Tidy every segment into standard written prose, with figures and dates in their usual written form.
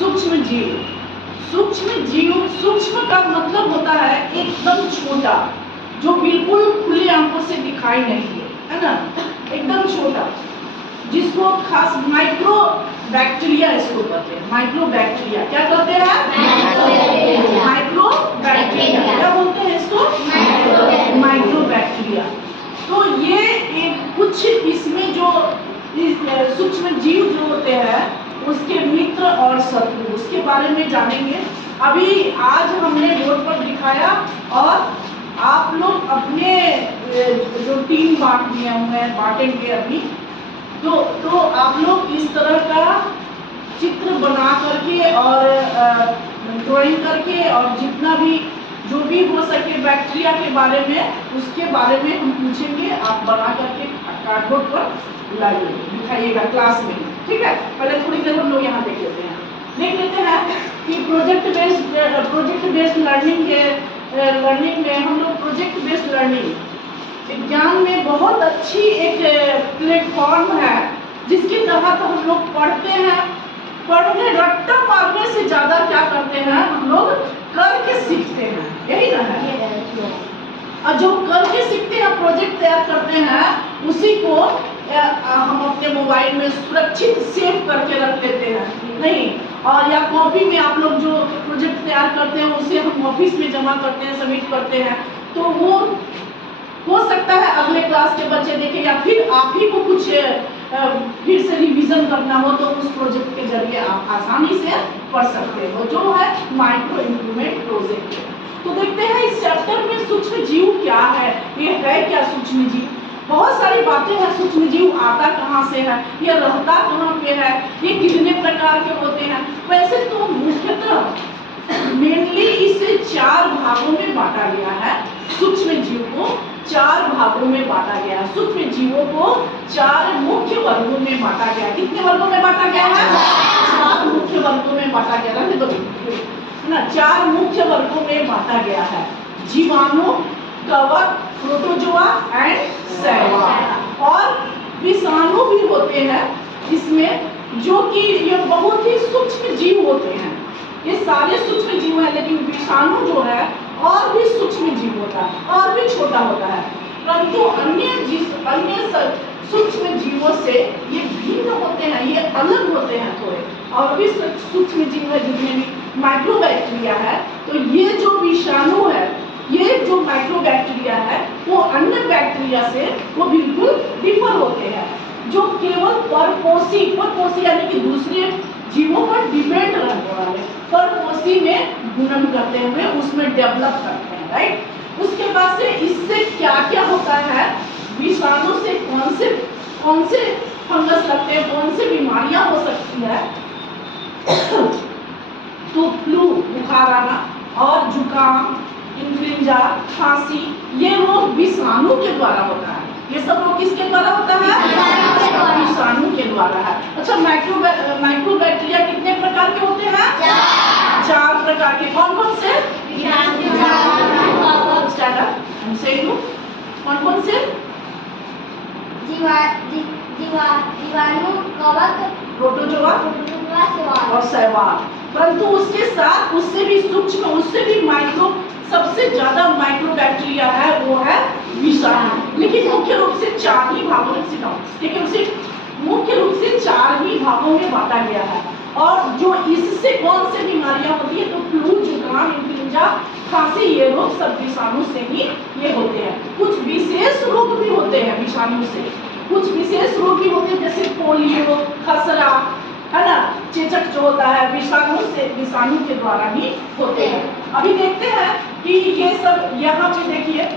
सूक्ष्म जीव। सूक्ष्म जीव, सूक्ष्म का मतलब होता है एकदम छोटा, जो बिल्कुल खुली आंखों से दिखाई नहीं दे, है ना, एकदम छोटा, जिसको खास माइक्रो बैक्टीरिया इसको कहते हैं। माइक्रो बैक्टीरिया क्या कहते हैं? Micro bacteria. क्या बोलते हैं इसको? Micro bacteria. तो ये कुछ इसमें जो सूक्ष्म जीव जो होते हैं उसके मित्र और शत्रु, उसके बारे में जानेंगे। अभी आज हमने बोर्ड पर दिखाया और आप लोग अपने जो टीम बांट दिए हुए हैं, बांटेंगे अभी। तो आप लोग इस तरह का चित्र बना करके और ड्राइंग करके और जितना भी जो भी हो सके बैक्टीरिया के बारे में, उसके बारे में हम पूछेंगे। आप बना करके कार्डबोर्ड पर लाइए, दिखाइएगा क्लास में, ठीक है। पहले थोड़ी देर हम लोग यहाँ देख लेते हैं कि प्रोजेक्ट बेस्ड लर्निंग में हम लोग प्रोजेक्ट बेस्ड लर्निंग विज्ञान में बहुत अच्छी एक प्लेटफॉर्म है, जिसके तहत हम लोग पढ़ते हैं। पढ़ने रट्टा मारने से ज़्यादा क्या करते हैं हम लोग, करके सीखते हैं, यही ना है। और जो करके सीखते हैं, प्रोजेक्ट तैयार करते हैं, उसी को हम अपने मोबाइल में सुरक्षित सेव करके रख लेते हैं, नहीं, और या कॉपी में आप लोग जो प्रोजेक्ट तैयार करते हैं उसे हम ऑफिस में जमा करते हैं, सबमिट करते हैं। तो वो हो सकता है अगले क्लास के बच्चे देखें, या फिर आप ही को कुछ फिर से रिवीजन करना हो तो उस प्रोजेक्ट के जरिए आप आसानी से पढ़ सकते हो, जो है माइक्रो इम्प्रूवमेंट प्रोजेक्ट। तो देखते हैं इस चैप्टर में सूक्ष्म जीव क्या है, ये है क्या सूक्ष्म जीव। बहुत सारी बातें हैं। सूक्ष्म जीव आता कहाँ से है, ये रहता कहाँ पे है, ये कितने प्रकार के होते हैं। वैसे तो मुख्यतः मेनली इसे 4 भागों में बांटा गया है। सूक्ष्म जीव को 4 भागों में बांटा गया है। सूक्ष्म जीवों को 4 मुख्य वर्गों में बांटा गया है। कितने वर्गों में बांटा गया है? 4 मुख्य वर्गों में बांटा गया है ना। 4 मुख्य वर्गों में बांटा गया है। जीवाणु, कवक, प्रोटोजोआ एंड शैवाल। और विषाणु भी होते हैं इसमें, जो कि ये बहुत ही सूक्ष्म जीव होते हैं। ये सारे सूक्ष्म जीव हैं, लेकिन विषाणु जो है और भी सूक्ष्म जीव होता है, और भी छोटा होता है। परंतु अन्य सूक्ष्म जीवों से ये भिन्न होते हैं, ये अलग होते हैं थोड़े। और भी सूक्ष्म जीव है जिनमें भी माइक्रो बैक्टीरिया है। तो ये जो विषाणु है, ये जो माइक्रो बैक्टीरिया है, वो अन्य बैक्टीरिया से वो बिल्कुल डिफर होते हैं, जो केवल परपोषी यानी कि दूसरे जीवों पर डिपेंड रहने वाले, परपोषी में गुणन करते हुए उसमें डेवलप करते हैं, राइट। उसके बाद से इससे क्या क्या होता है, विषाणु से कौन से फंगस लगते हैं, कौन से बीमारियां हो सकती है। तो फ्लू, बुखार आना, और जुकाम, इन्फ्लुएंजा, खांसी, ये वो विषाणु के द्वारा होता है। ये सब लोग किसके द्वारा होता है? विषाणु के द्वारा है। अच्छा, माइक्रो बैक्टीरिया कितने प्रकार के होते हैं? 4 प्रकार के। कौन कौन से? कौन कौन से? जीवाणु, कवक, प्रोटोजोआ और शैवाल। परंतु उसके साथ उससे भी सूक्ष्म, उससे भी माइक्रो, सबसे ज्यादा माइक्रो बैक्टीरिया है वो है विषाणु। लेकिन मुख्य रूप से 4 ही भागों में मुख्य रूप से 4 ही भागों में बांटा गया है। और जो इससे कौन से बीमारियां होती है, तो फ्लू, जुकाम, इन्फ्लुएंजा, खांसी, ये रोग सब विषाणु से ही ये होते हैं। कुछ विशेष रोग भी होते हैं विषाणु से, कुछ विशेष रोग भी होते हैं, जैसे पोलियो, खसरा, है ना, चेचक जो होता है, विषाणु के द्वारा ही होते हैं। अभी देखते हैं कि ये सब यहाँ पे देखिए,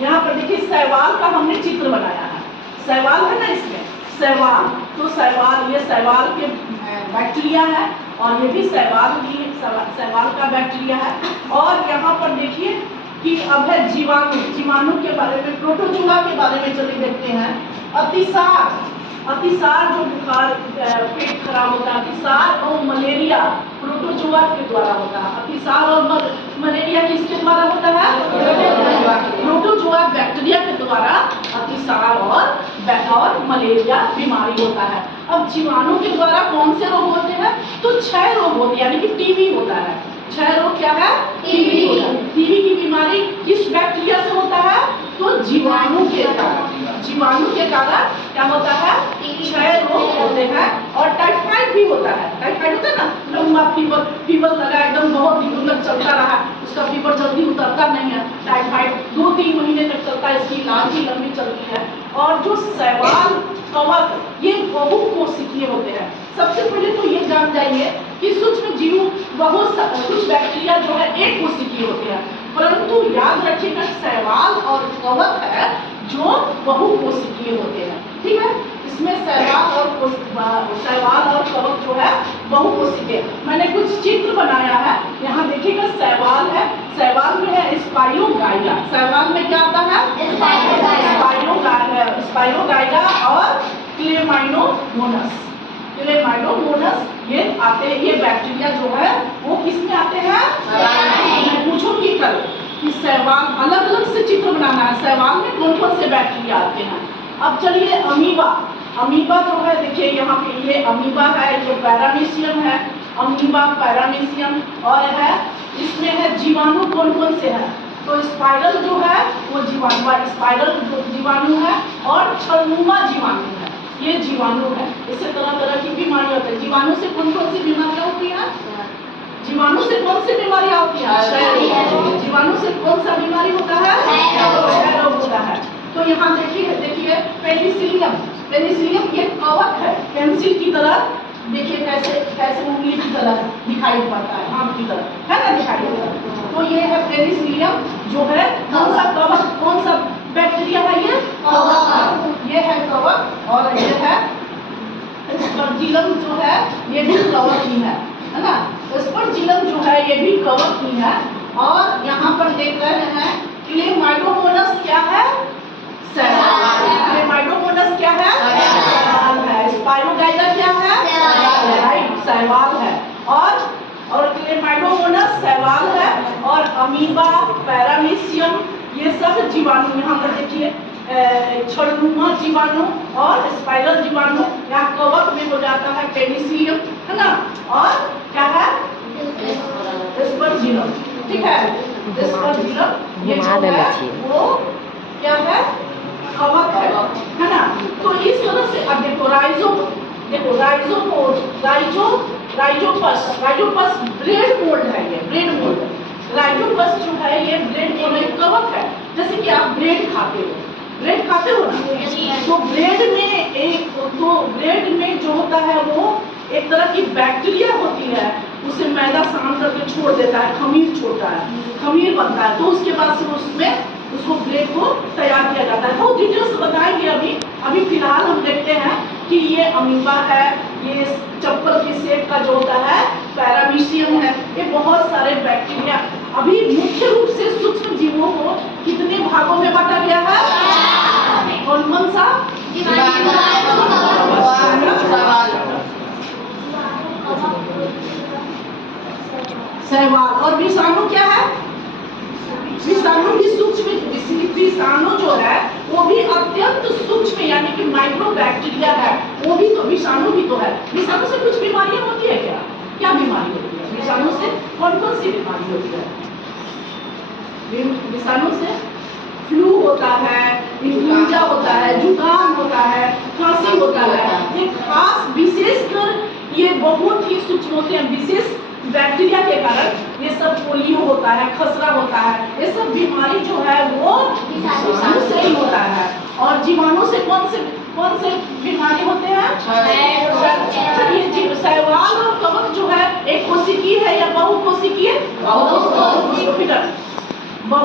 यहाँ पर देखिए शैवाल का हमने चित्र बनाया है। शैवाल है ना इसमें, शैवाल, तो शैवाल, ये शैवाल के बैक्टीरिया है, और ये भी शैवाल का बैक्टीरिया है। और यहाँ पर देखिए कि अब है जीवाणु के बारे में, प्रोटोजोआ के बारे में चलिए देखते हैं। अतिसार जो बुखार, पेट खराब होता है, अतिसार और मलेरिया प्रोटोजोआ के द्वारा होता है। अतिसार और मलेरिया किसके द्वारा होता है? प्रोटोजोआ बैक्टीरिया के द्वारा अतिसार और मलेरिया बीमारी होता है। अब जीवाणु के द्वारा कौन से रोग होते हैं? तो 6 रोग होती है, यानी कि टीबी होता है। क्षय रोग क्या है? टीबी होता है। टीबी की बीमारी किस बैक्टीरिया से होता है? तो जीवाणु के कारण। जीवाणु के कारण क्या होता है? क्षय रोग होते हैं। और टाइफाइड भी होता है। टाइफाइड होता है ना, लंबा फीवर लगा, एकदम बहुत दिनों तक चलता रहा, उसका फीवर जल्दी उतरता नहीं है। टाइफाइड 2-3 महीने तक चलता है, इसकी इलाज भी लंबी चलती है। और जो शैवाल, कवक, ये बहुकोशिकीय होते हैं। सबसे पहले तो ये जान जाइए कि सूक्ष्म जीव कुछ बैक्टीरिया जो है एक कोशिकीय होते हैं, परंतु याद रखिएगा शैवाल और कवक है जो बहुकोशिकीय होते हैं। ठीक है, इसमें शैवाल और कवक जो है बहुकोशिकीय। मैंने कुछ चित्र बनाया है, यहाँ देखिएगा शैवाल है, शैवाल में है स्पाइरोगाइडा। शैवाल में क्या आता है? स्पाइरोगाइडा और क्लेमाइडोमोनास। क्लेमाइडोमोनास ये आते हैं, ये बैक्टीरिया जो है वो किसमें आते हैं? मैं पूछूंगी कल कि शैवाल, अलग अलग से चित्र बनाना है, शैवाल में कौन कौन से बैक्टीरिया आते हैं। अब चलिए अमीबा। अमीबा जो है देखिए यहाँ पे ये अमीबा है, ये पैरामीशियम है, अमीबा पैरामीशियम, और है इसमें है जीवाणु कौन कौन से हैं? तो स्पाइरल जो है वो जीवाणु, स्पाइरल जो जीवाणु है, और छलनुमा जीवाणु है, ये जीवाणु है। इससे तरह तरह की बीमारियां होती है। जीवाणु से कौन कौन सी बीमारियां होती हैं? जीवाणु से कौन सी बीमारियां होती हैं? जीवाणु से कौन सा बीमारी होता है? क्षय रोग होता है। तो यहाँ देखिए पेनिसिलियम। पेनिसिलियम ये कवक है, पेंसिल की तरह, देखिए कैसे उंगली की तरह दिखाई पड़ता है, आम की तरह, है ना, दिखाई देता है। तो ये है पेनिसिलियम जो है कौन सा कवक, कौन सा बैक्टीरिया है? ये कवक है, ये है कवक। और ये है स्पर्जिलम जो है, ये भी कवक ही है ना। स्पर्जिलम जो है ये भी कवक ही है। और यहाँ पर देख रहे हैं क्लेमाइडोमोनास क्या है? शैवाल। क्लेमाइडोमोनास क्या है? शैवाल है। स्पाइरोगाइडा क्या है? राइट, शैवाल है। और क्लेमाइडोमोनास शैवाल है। और अमीबा, पैरामीशियम, ये सब जीवाणु। यहाँ पर देखिए छलनुमा जीवाणु और स्पाइरल जीवाणु। यहाँ कवक में हो जाता है पेनिसिलियम, है ना, और क्या है? स्पर्जिलम। ठीक है, स्पर्जिलम ये जो है वो क्या है? कवक है ना। तो इस तरह से अब देखो राइजोपस ब्रेड मोल्ड है, ये ब्रेड मोल्ड। राइजोपस जो है ये ब्रेड मोल्ड कवक है। जैसे कि आप ब्रेड खाते हो ना, तो ब्रेड में जो होता है वो एक तरह की बैक्टीरिया होती है, उसे मैदा सान करके छोड़ देता है, खमीर छोड़ता है, खमीर बनता है, तो उसके बाद से उसमें उसको ब्रेड को तैयार किया जाता है। बहुत डिटेल से बताएंगे अभी फिलहाल हम देखते हैं कि ये अमीबा है, ये चप्पल की शेप का जो होता है पैरामीशियम है, ये बहुत सारे बैक्टीरिया। अभी मुख्य रूप से सूक्ष्म जीवों को कितने भागों में बांटा गया है? कौन कौन सा? शैवाल। और विषाणु क्या है? विषाणु भी सूक्ष्म। विषाणु जो है वो भी अत्यंत सूक्ष्म, यानी कि माइक्रो बैक्टीरिया है, वो भी तो विषाणु भी तो है। विषाणु से कुछ बीमारियां होती है क्या? क्या बीमारी होती है विषाणु से? कौन कौन सी बीमारी होती है विषाणु से? फ्लू होता है, इन्फ्लुएंजा होता है, जुकाम होता है, खांसी होता है। ये खास विशेषकर ये बहुत ही सूक्ष्म होते हैं, विशेष बैक्टीरिया के कारण। ये सब पोलियो होता है, खसरा होता है, ये सब बीमारी जो है वो विषाणु से ही होता है। और जीवाणु से कौन से बीमारी होते हैं? ये शैवाल और कवक जो है एक कोशिकीय है या बहुकोशिकीय?